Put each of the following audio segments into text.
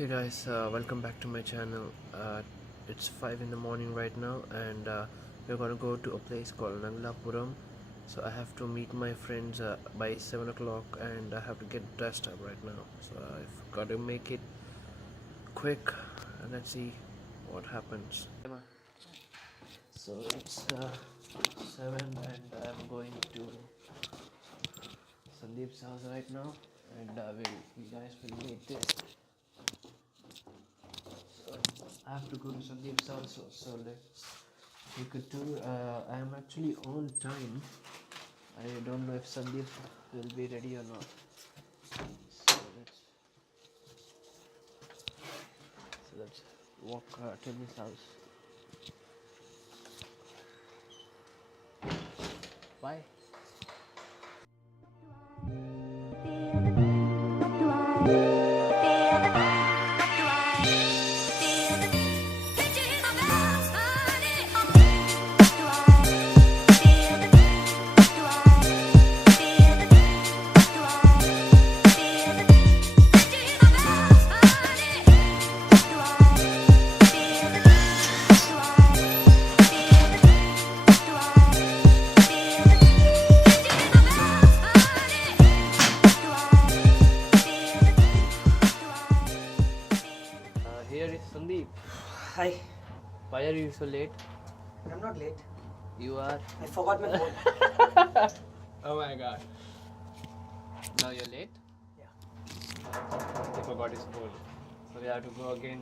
Hey guys, welcome back to my channel. It's 5 in the morning right now, and we're gonna go to a place called Naglapuram. So I have to meet my friends by 7 o'clock, and I have to get dressed up right now. So I've got to make it quick, and let's see what happens. So it's 7, and I'm going to Sandeep's house right now, and you guys will meet this. I have to go to Sandeep's house, so let's take a tour. I am actually on time. I don't know if Sandeep will be ready or not. So let's walk to his house. Bye. Here is Sandeep. Hi. Why are you so late? I'm not late. You are. I forgot my phone. Oh my god. Now you're late? Yeah. He forgot his phone. So we have to go again,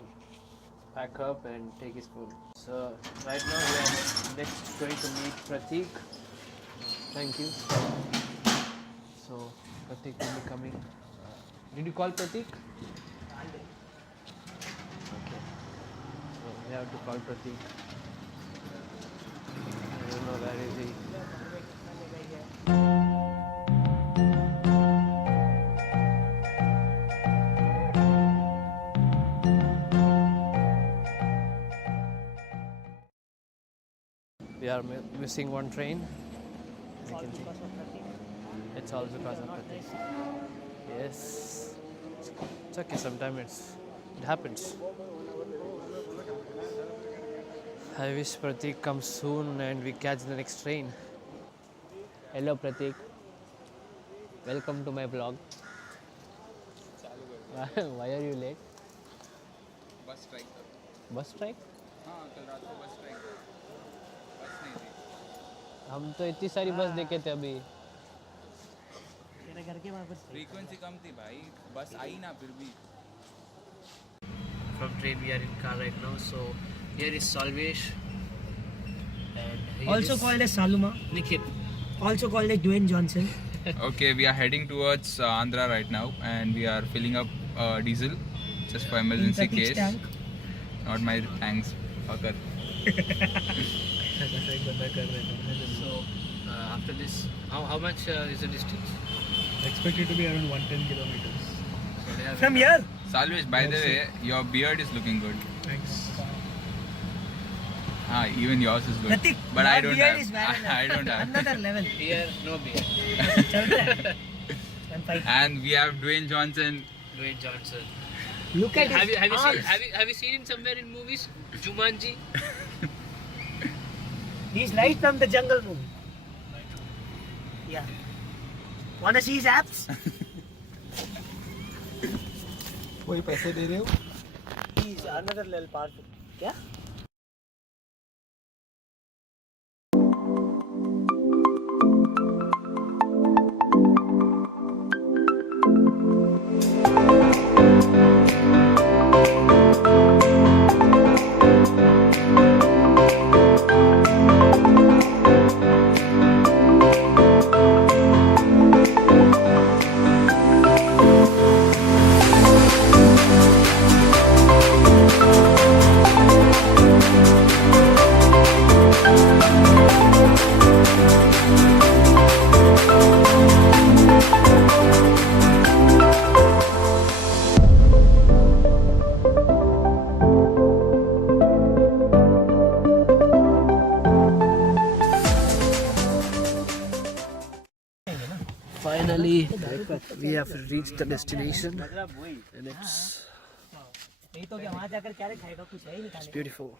pack up and take his phone. So right now we are next going to meet Pratik. Thank you. So Pratik will be coming. Did you call Pratik? Okay. So we have to call Pratik. I don't know where is he. We are missing one train. It's also because of Pratik. Yes. It's okay, sometimes it happens. I wish Pratik comes soon and we catch the next train. Hello Pratik. Welcome to my vlog. Why are you late? बस strike था। Bus strike? हाँ कल रात को बस strike था। बस नहीं थी। हम तो इतनी सारी बस देखे थे अभी. तेरे घर के वहाँ पर फ्रीक्वेंसी कम थी भाई, बस आई ना फिर भी। From train we are in car right now. So here is Salvesh. And here also is called as Saluma, Nikhil. also called as Dwayne Johnson. Okay, we are heading towards Andhra right now, and we are filling up diesel just for emergency In Pratik's case. tank. Not my tanks, fucker. So after this, how much is the distance? Expected to be around 110 kilometers. So they have From here? Salvesh, by the way, your beard is looking good. Thanks. Ah, even yours is good. Pratik, but your I don't beard have. is very I don't have. Another level. Here, no beer. चल रहा है? I'm fine. And we have Dwayne Johnson. Dwayne Johnson. Look at Have his you arms. have you seen him somewhere in movies? Jumanji. He's right from the Jungle movie. Yeah. Wanna see his abs? कोई पैसे दे रहे हो? He's another level powerful. क्या? Finally, we have reached the destination, and it's नहीं तो क्या वहाँ जाकर क्या खाएगा, कुछ है ही नहीं It's खाने beautiful.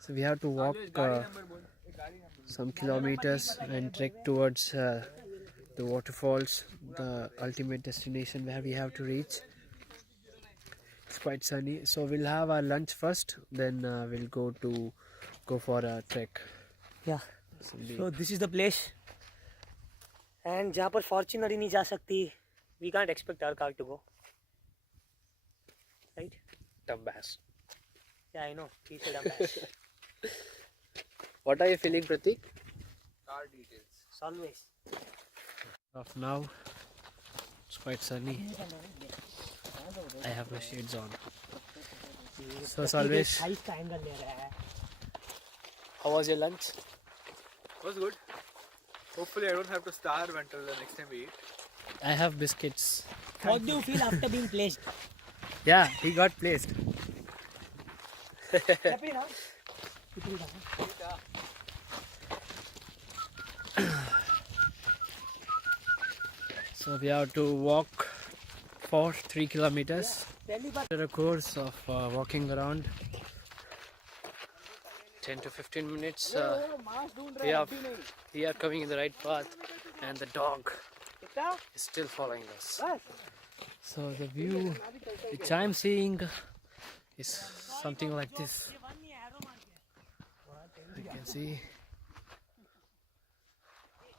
So we have to walk some kilometers and trek towards the waterfalls, the ultimate destination where we have to reach. It's quite sunny, so we'll have our lunch first, then we'll go for a trek. Yeah so this is the place and जहाँ पर Fortuner ही नहीं जा सकती, we can't expect our car to go, right? Dumbass. Yeah I know, he said dumbass. What are you feeling, Pratik? Car details. Always. Of now, it's quite sunny. I have my shades on. So always. Size का angle ले रहा है. How was your lunch? Was good. Hopefully, I don't have to starve until the next time we eat. I have biscuits. How do you feel after being placed? Yeah, he got placed. Happy now? कितनी था? So we have to walk for 3 kilometers. पहली बार After a course of walking around 10 to 15 minutes, we are coming in the right path, and the dog is still following us. So the view which I am seeing is something like this. You can see,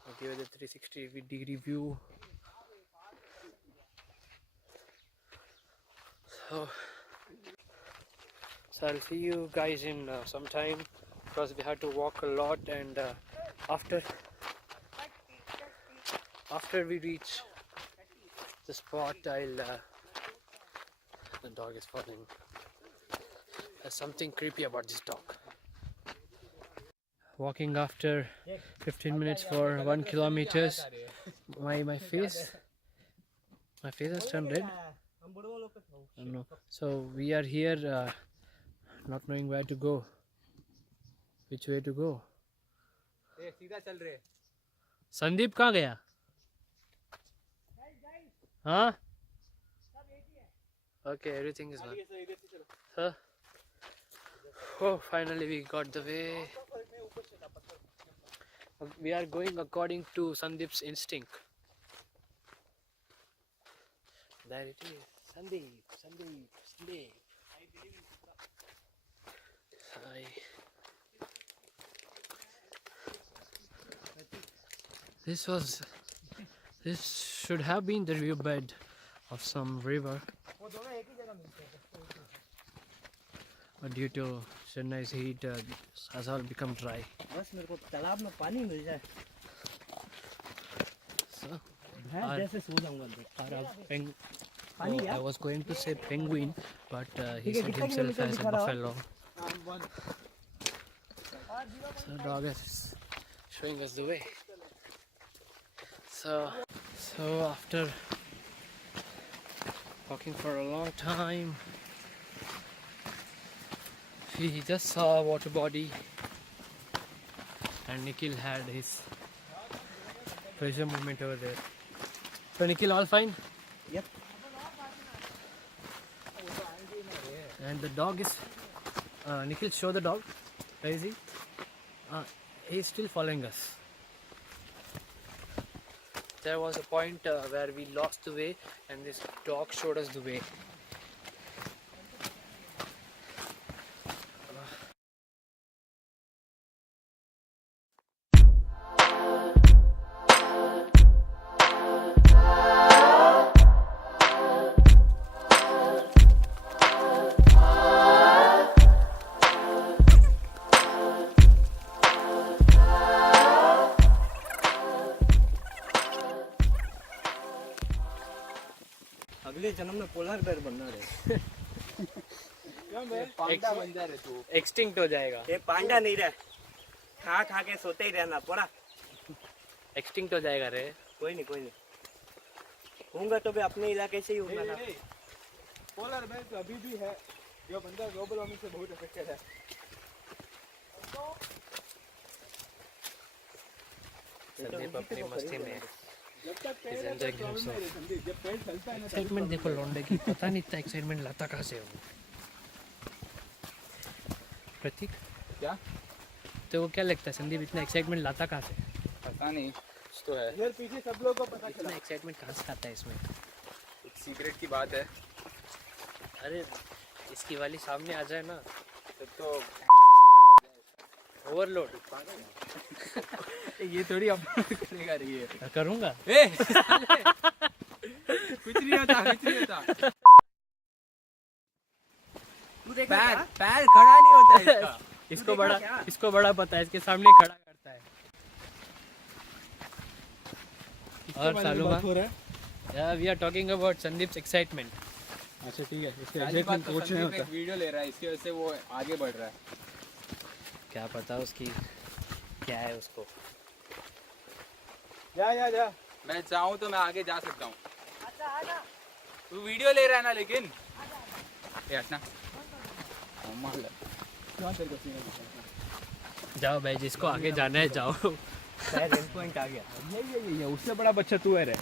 I'll give it a 360-degree view. So I'll see you guys in some time, because we had to walk a lot, and after we reach the spot, the dog is following. There's something creepy about this dog. Walking after 15 minutes for 1 kilometers, my face has turned red. I don't know. So we are here, not knowing where to go, which way to go. सीधा चल रहे. संदीप कहाँ गया? हाँ? Okay, everything is gone. Huh? Oh, finally we got the way. We are going according to Sandeep's instinct. There it is. Sandeep. Hi. This should have been the riverbed of some river, but due to Chennai's heat, has all become dry. बस मेरे को तालाब में पानी मिल जाए, So, मैं जैसे सो जाऊंगा देख. I was going to say penguin, but he said himself as a buffalo. So dog is showing us the way. So after walking for a long time, we just saw a water body, and Nikhil had his pleasure moment over there. So Nikhil, all fine? Yep. And the dog is Nikhil, show the dog. Where is he? He's still following us. There was a point where we lost the way, and this dog showed us the way. अगले जन्म में polar bear बनना है. पांडा बन जा रहे तू. Extinct हो जाएगा. ये पांडा नहीं रहे, खा के सोते ही रहना पड़ा. Extinct हो जाएगा रे. कोई नहीं होऊंगा तो भी अपने इलाके से ही होगा ना. पोलर बेयर तो अभी भी है, जो बंदा ग्लोबल वार्मिंग से बहुत अफेक्टेड है. संदीप अपनी मस्ती में. He's enjoying himself. एक्साइटमेंट देखो लौंडे की, पता नहीं इतना एक्साइटमेंट लाता कहाँ से वो। प्रतीक क्या? तो वो क्या लगता है संदीप इतना एक्साइटमेंट लाता कहाँ से? पता नहीं, कुछ तो है। इधर पीछे सब लोगों को पता चला। इतना एक्साइटमेंट कहाँ से आता है इसमें? एक सीक्रेट की बात है। अरे इसकी वाली सामने आ जाए ना तो ओवरलोड ये थोड़ी अपलोड करेगा रही है। करूँगा। ए कुछ नहीं होता, कुछ नहीं होता। पैर खड़ा नहीं होता इसका। इसको बड़ा पता है, इसके सामने खड़ा करता है। और सालूमा, yeah, we are talking about Sandeep's excitement. अच्छा ठीक है, इसके एक्साइटमेंट कोच नहीं होता। वीडियो ले रहा है, इसकी वजह से वो आगे बढ़ रहा है। क्या पता उसकी क्या है उसको। जा मैं चाहूँ तो मैं आगे जा सकता हूँ। तू वीडियो ले रहा है ना, लेकिन ये हटना। जाओ भाई, जिसको आगे जाना है जाओ। शायद एंड पॉइंट आ गया। ये उससे बड़ा बच्चा तू है रे।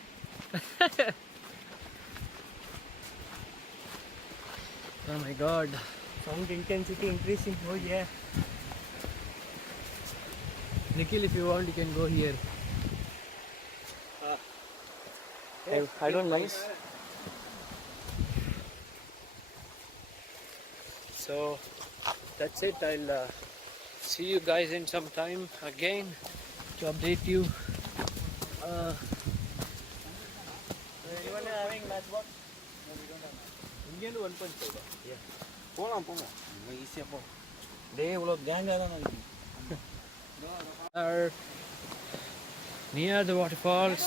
Oh my god. Sound intensity increasing हो गया। Nikhil, if you want, you can go here. I don't like. So that's it. I'll see you guys in some time again to update you. Anyone having matchbox? Indian 1.5. Yeah. போலாம். ஈஸியா போ. டேய் இவ்ளோ கேங்கா தான் நான். Are near the waterfalls.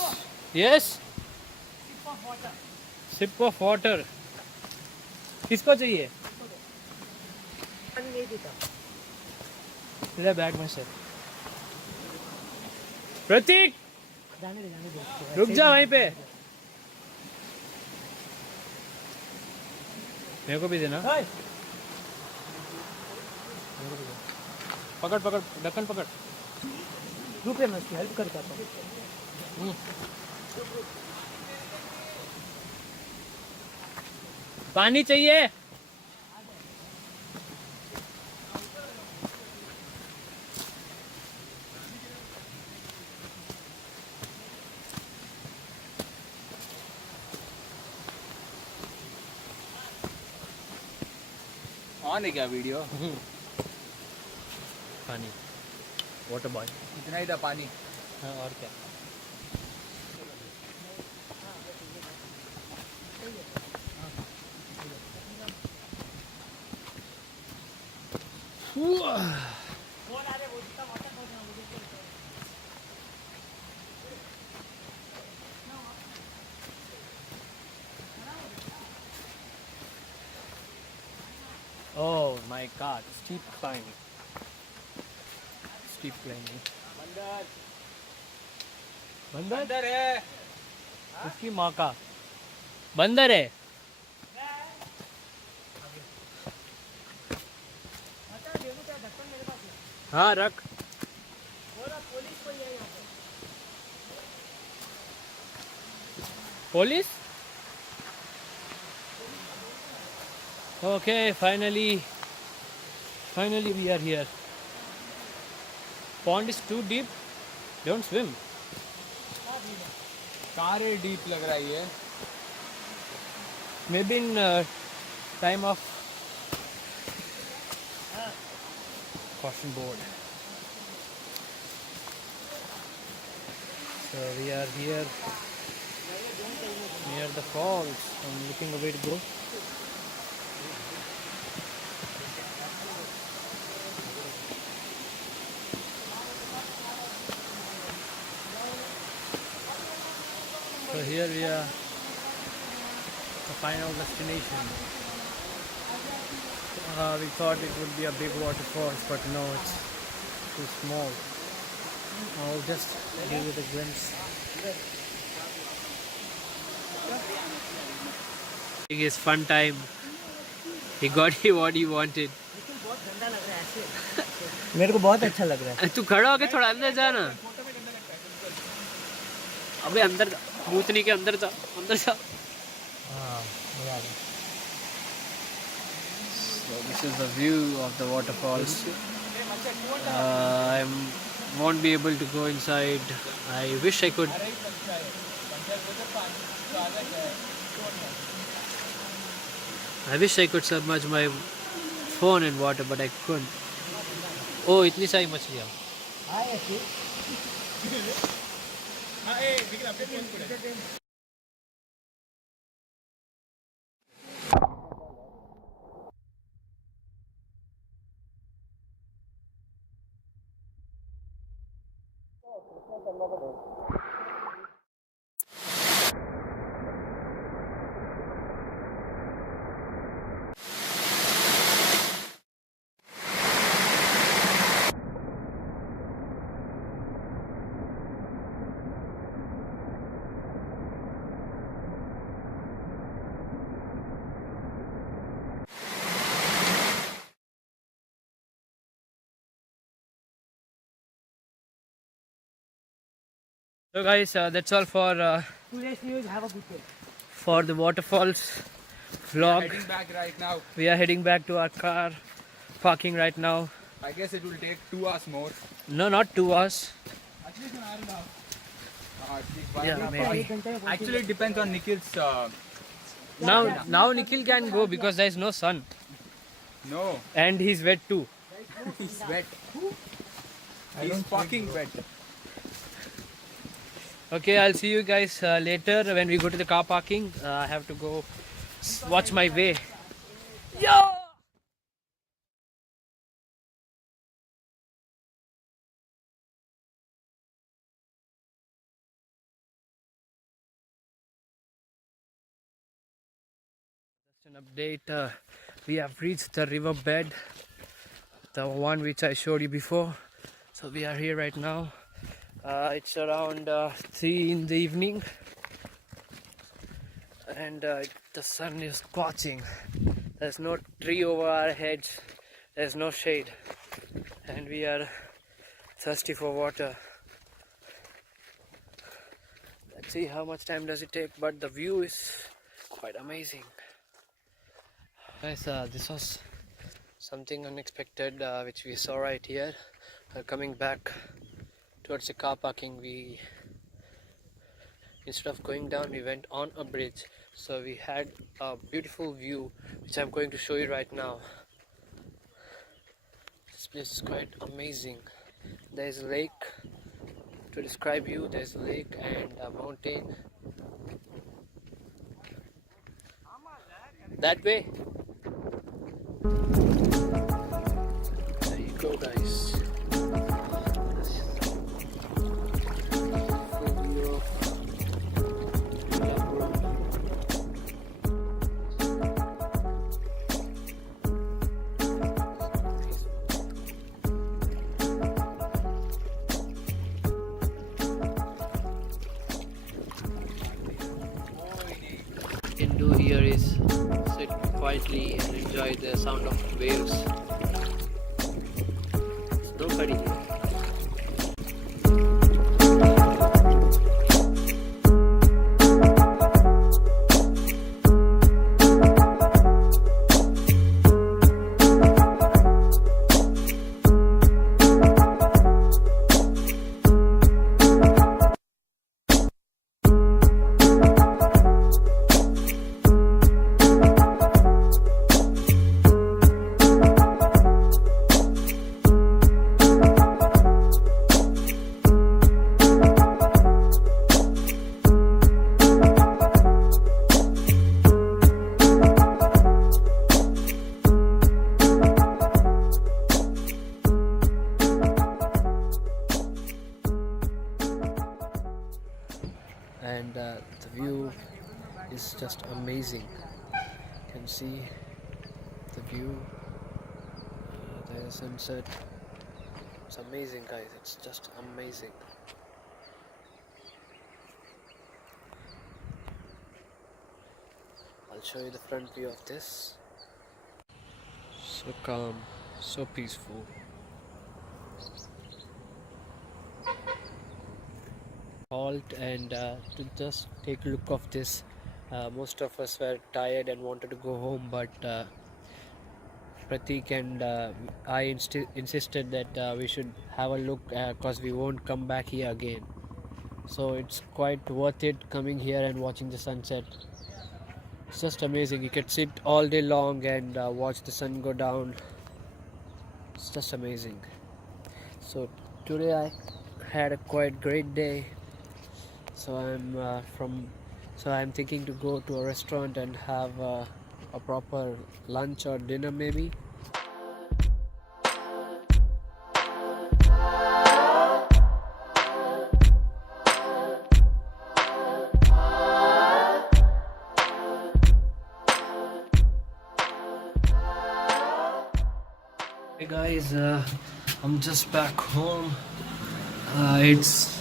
Yes. Sip of water. किसको चाहिए? नहीं देता। मेरा बैग में से। प्रतीक, जाने दे। रुक जा वहीं पे। मेरे को भी देना। पकड़ ढक्कन पकड़। ग्रुप है, मैं उसकी हेल्प करता हूँ। पानी चाहिए? ऑन है क्या वीडियो? पानी, वाटर बॉय। इतना ही था पानी। हाँ और क्या। Oh my god, steep climbing. Steep climbing. बंदर अंदर है। उसकी माँ का बंदर है। हाँ रख। Police? Okay, finally we are here. Pond is too deep. Don't swim. सारे डीप लग रहा है ये। Maybe in time of caution board. So we are here near the falls. I'm looking a way to go. So here we are, the final destination. We thought it would be a big waterfalls, but no, it's too small. I'll just give you the glimpse. His fun time. He got what he wanted. बहुत गंदा लग रहा है ऐसे। मेरे को बहुत अच्छा लग रहा है। तू खड़ा होके थोड़ा अंदर जा ना। अबे अंदर जा, भूतनी के अंदर जा, अंदर जा. So this is the view of the waterfalls. I won't be able to go inside. I wish I could. I wish I could submerge my phone in water, but I couldn't. Oh, इतनी सारी मछलियाँ. So guys, that's all for today's news. Have a good day. For the waterfalls vlog. Heading back right now. We are heading back to our car, parking right now. I guess it will take 2 hours more. No, not 2 hours. At least an hour and a half. At least 1 Yeah, hour. maybe. Actually, it depends on Nikhil's. Now Nikhil can go because there is no sun No, and he's wet too. he's wet. He's fucking wet. Okay, I'll see you guys later when we go to the car parking. I have to go watch my way. Yo! Just an update. We have reached the river bed, the one which I showed you before. So we are here right now. It's around 3 in the evening and the sun is scorching. There's no tree over our heads, there's no shade, and we are thirsty for water. Let's see how much time does it take, but the view is quite amazing. Guys, this was something unexpected which we saw right here. Coming back towards the car parking, we instead of going down, we went on a bridge, so we had a beautiful view which I'm going to show you right now. This place is quite amazing. There is a lake. To describe you, there is a lake and a mountain. That way. There you go, guys. Can do here is sit quietly and enjoy the sound of waves. There's nobody here. And the view is just amazing. You can see the view, the sunset. It's amazing, guys. It's just amazing. I'll show you the front view of this. So calm, so peaceful. halt and to just take a look of this. Most of us were tired and wanted to go home, but Pratik and I insisted that we should have a look because we won't come back here again. So it's quite worth it coming here and watching the sunset. It's just amazing. You can sit all day long and watch the sun go down. It's just amazing. So today I had a quite great day. So I'm thinking to go to a restaurant and have a proper lunch or dinner maybe. Hey guys, I'm just back home. It's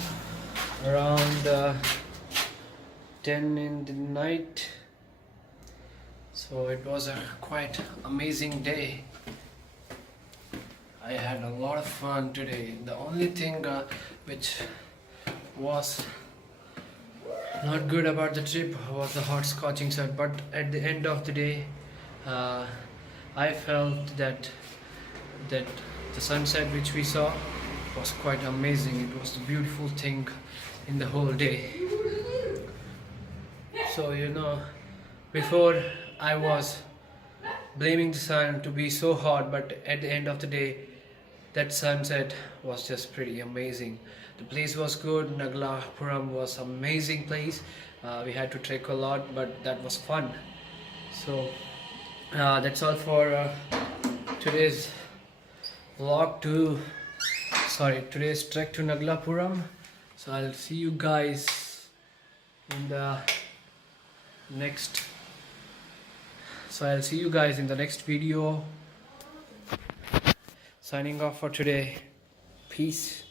around 10 in the night. So it was a quite amazing day. I had a lot of fun today. The only thing which was not good about the trip was the hot scorching sun, but at the end of the day I felt that the sunset which we saw was quite amazing. It was the beautiful thing in the whole day. So before I was blaming the sun to be so hot, but at the end of the day that sunset was just pretty amazing. The place was good. Naglapuram was amazing place. We had to trek a lot, but that was fun. So that's all for today's today's trek to Naglapuram. So I'll see you guys in the next video. Signing off for today. Peace.